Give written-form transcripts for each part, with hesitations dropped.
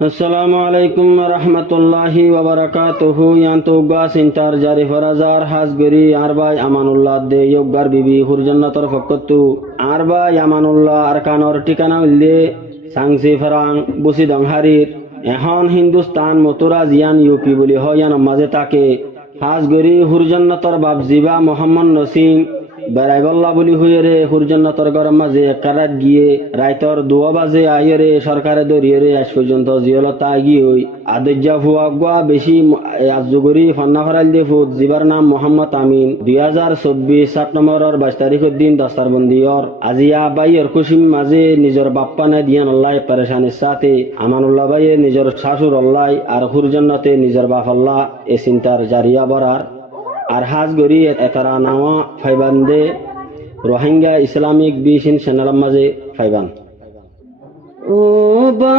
আসসালামু আলাইকুম রহমতুল্লাহি ওয়াবারাকাতুহু। ইয়ান্তু উগা সিন্তার জারি ফরাজার হাজগরি আরবাই আমানুল্লাহ দে ইয়গার বিবি হুরজান্নাতর ফকতু আরবাই আমানুল্লাহ আরকানর ঠিকানা উল্লে সাংসি ফরাং বুসি দংহারির এখন হিন্দুস্তান মতুরা জিয়ান ইউপি বলি হয় ইয়ান মাঝে তাকে হাজগরি হুরজান্নাতর বাবজিবা মোহাম্মদ নসিম বেড়াইবল্লা বলি হইয়ে রে হুরজন্নতর গরম মাঝে কারাত গিয়ে রাইতর 2 বাজে আইয়ে রে সরকারে দরিয়ে রে আজ পর্যন্ত জিয়লতা আগিয়ে হই আদর্যা ফুয়া বেশি আজুগরি ফন্না ফরাইল দিয়ে ফুট জিবার নাম মোহাম্মদ আমিন 2024 7 নম্বরের 22 তারিখের দিন দস্তারবন্দিয়র আজিয়া বাইয়ের খুশিম মাঝে নিজের বাপ্পা নে দিয়ান আল্লাহ পরেশানির সাথে আমানুল্লাহ বাইয়ে নিজের শাশুর আল্লাহ আর হুরজন্নতে নিজের বাপ আল্লাহ এ চিন্তার জারিয়া বরার আর হাজ গরি এতারা নাওয়া ফাইবান দে রোহিঙ্গা ইসলামিক বিশিন চ্যানেল মাঝে ফাইবান ও বা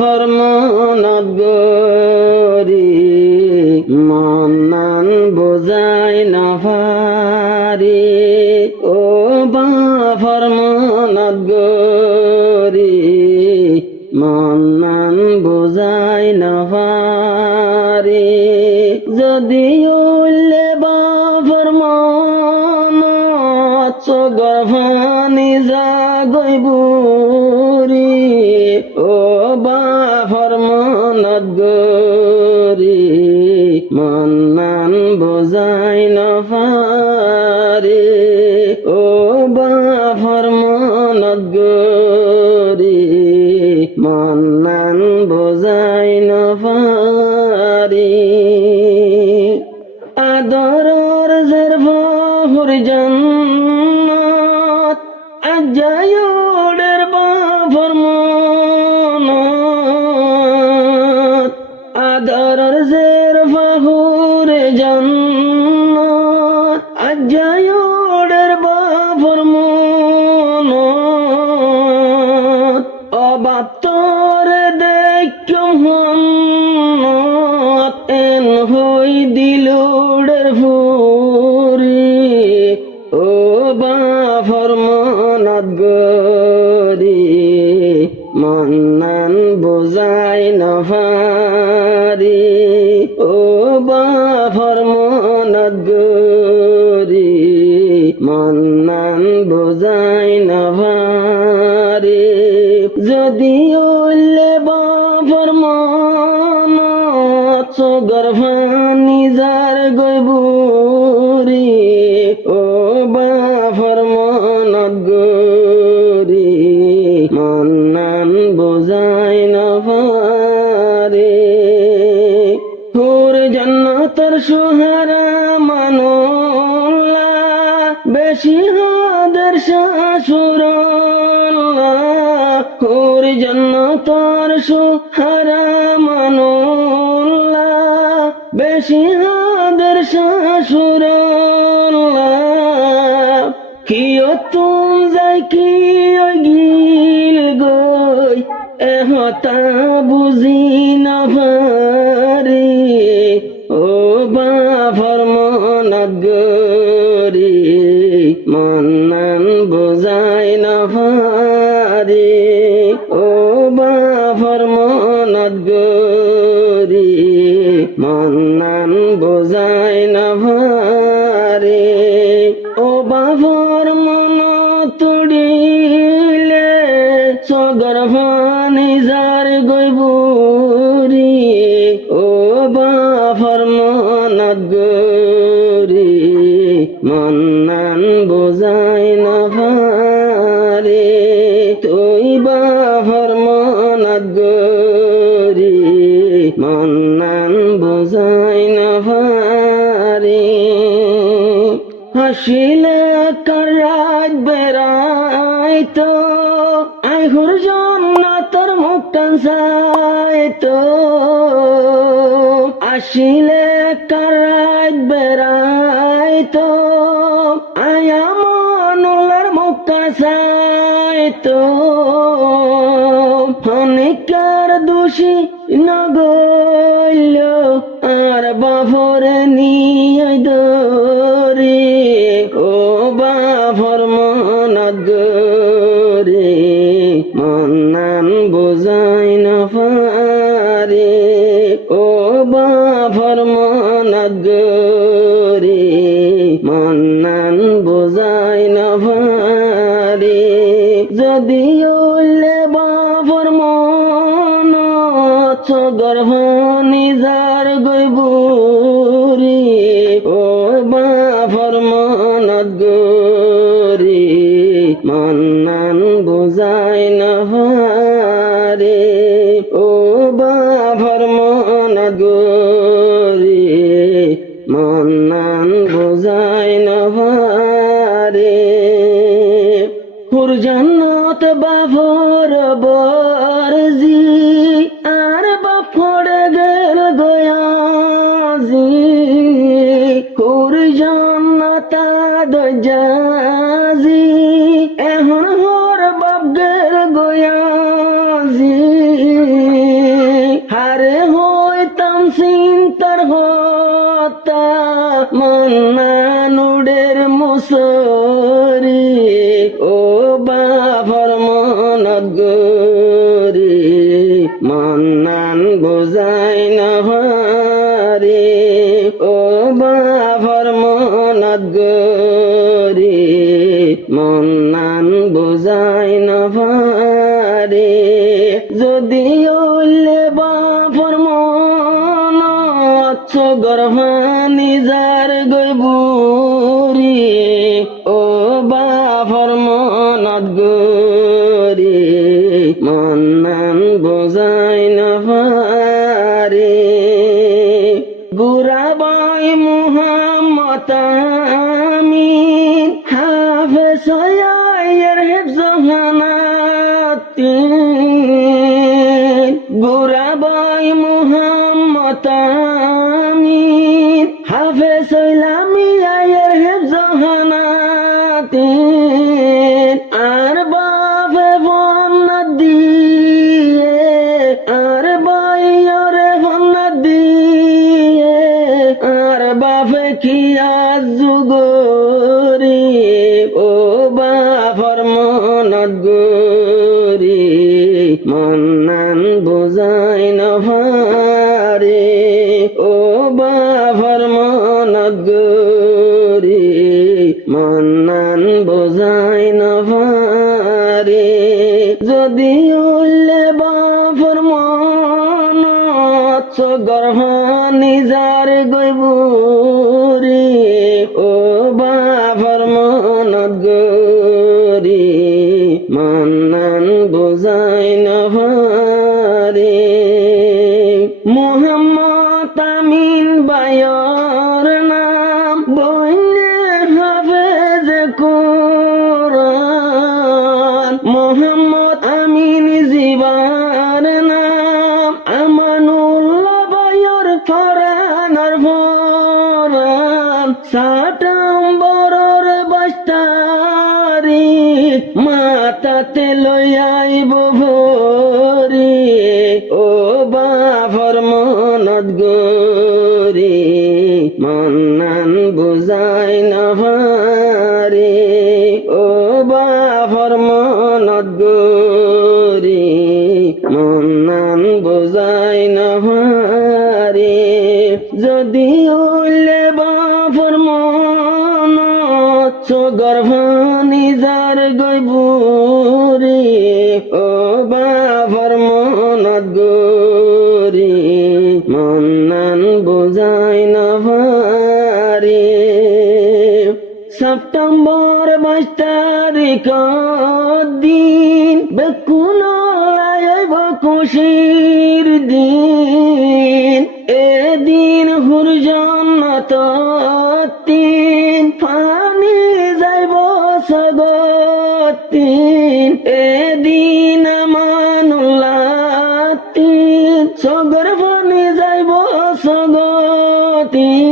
ফরমানত গরি মনান বোঝাই না ফারি ও বা ফরমানত গরি মনান বোঝাই না ফারি যদিও গর্ভানি জাগইবুরি ও বা ফরমানত গরি মন্নান বোঝাই নফারি ও বা ফরমানত গরি মন্নান বোঝাই নফারি আদরর জরফা হুরজান জায়ুডের ফরমানত আদরের জের ফাহুরে জান্নাত জায়ুডের ফরমানত অবাতরে দেখুম এন হই দিলুডের ফুরি ও বা ফরমানত গরি মন্নান বোঝাই নফারি ও বা ফরমানত গরি মন্নান বোঝাই নফারি যদিও বা ফরমানত গর্ভানি যার গইবুরি ও বা ফরমানত গরি মন্নান বোঝাই নফারি হুর জান্নাতর সুহারা মানুল্লাহ বেশি হাদের শাশুরল্লাহ হুর জান্নাতর সুহারা মানুল্লাহ বেশি হাদের শাশুরল্লাহ কিয় তুম যাই কি গিল গই এহতা বুঝি নফারি ও বা ফরমানত গরি মন্নান বোঝাই নফারি ও বা ফরমানত গরি মন্নান বোঝাই নফারি ও বা ফরমানত তুড়িলে সগর্ভানি যার গইবুরি ও বা ফরমানত গরি মন্নান বোঝাই নফারি তুই বা ফরমানত গরি মন্নান বোঝাই নফারি হাসিলে কারাত বেড়াইতো আই হুরজান্নাতর মুক্তান চাইতো আসিলে কারাত বেড়াইতো আই আমানুল্লাহর মুক্তা চাইতো অনেকার দোষী নগইল আর বাফরে নিয়ে দরি ও বা ফরমানত গরি মন্নান বোঝাই নফারি ও বা ফরমানত গরি মন্নান বোঝাই না ভারে যদি উল্লে বা ফরমানত গর্ভ নিজার গইবুরি ও বা ফরমানত গরি মন্নান বোঝাই না ভারে ও বা ফরমানত গরি মন্নান বোঝাই না ভারে হুর জান্নাত বাফর বরজি আর বাফর গেল গয়াজি হুর জান্নাত দজাজি এখন হর বাপ গেল গয়াজি হারে হইতাম চিন্তার হতা মন্নানুডের মুসরি ও বা ফরমানত গরি মন্নান বোঝাই না ভারে ও বা ফরমানত গরি মন্নান বোঝাই না ভারে যদি উল্লে বা ফরমানত গর্ভা নিজার গইবুরি ও বা ফরমানত গরি মন্নান বোঝাই না ভারে গুরাবাই মুহাম্মদ আমিন হাফেজ হয়ার হেফজ হানাতিন গুরাবাই মুহাম্মদ আমিন হাফেজ হইলামিয়ার হেফজ হানাতিন আর বাপে বন্নাত দিয়ে আর বাইরে বন্নাত দিয়ে আর বাপে কি আজুগরি ও বা ফরমানত গরি মন্নান বোঝাই না ভারে ও বা ফরমানত গরি মন্নান বোঝাই না ভারে যদি উল্লে বা ফরমানত গর্ভ নিজার গইবুরি ও বা ফরমানত গরি মন্নান বোঝাই না ভারে মুহাম্মদ আমিন বায়র নাম বইলে হাফেজ কোরআন মুহাম্মদ আমিন জিবার নাম আমানুল্লাহ বায়র ফরানার ফরান সাটাম্বরর 22 তারিখ মাতাতে লইয়াইব ভরি ও বা ফরমানত গরি মন্নান বোঝাই না ভারে ও বা ফরমানত গরি মন্নান বোঝাই না ভারে যদি উল্লে বা ফরমানত গর্ভ নিজার গইবুরি ও বা ফরমানত গরি মন্নান বোঝাই না ভারে সেপ্টেম্বর 22 তারিখ দিন বেকুন আইব খুশির দিন এদিন হুর জান্নাত তিন ফানি যাইব সগতিন এদিন আমানুল্লাহ তিন সগর ফানি যাইব সগতিন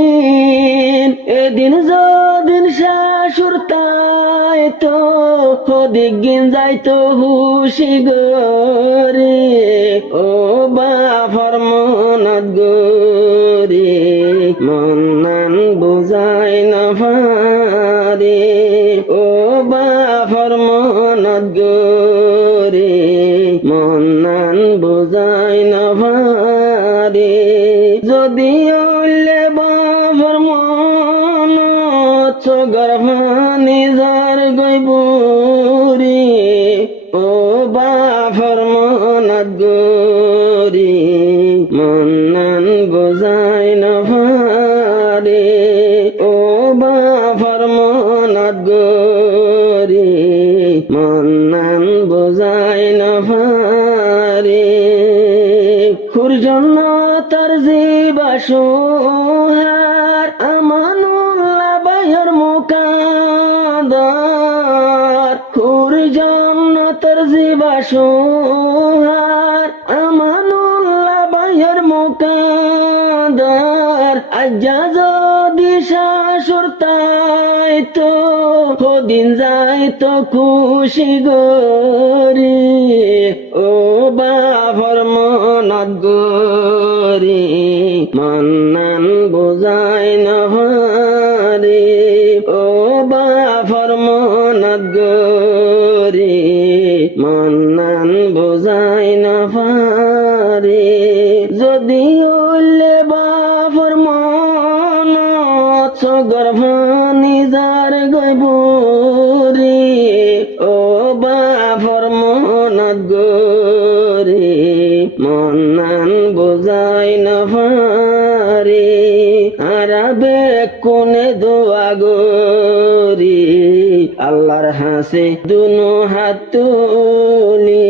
এদিন যদিন শাশুর তাই তো হদিগিন যাইতো হুশি গরে ও বা ফরমানত গরি মন্নান বোঝাই না ভারে ও বা ফরমানত গরি মন্নান বোঝাই না ভারে রে যদি উল্লে বাবার মন গর্ভানি যার গৈবুরি ও বাফর মনাত গরি মন্নান বোঝাই নভারে ও বাফর মনাত গরি মন্নান বোঝাই নভারে খুরজন্য তার জীবাসুহার আমানুল্লাহ বাইয়ের মুকাদার খুরজন্য তার জীবাসুহার আমানুল্লাহ বাইয়ের মুকাদার আজ্জা যদি শাশুর তাই তো দিন যাই তো খুশি গরি ও বাফর মনাত গরি মন্নান বোঝাই নভারে ও বাফর মনাত গরি মন্নান বোঝাই নভারে যদি উল্লে বাফর মনত গর্ভানি যার গৈবুরি ও বাফর মনাত গরি মন্নান বোঝাই নভারে আরাবে কোনে দোয়া গরি আল্লাহর হাসে দুনো হাত তুলি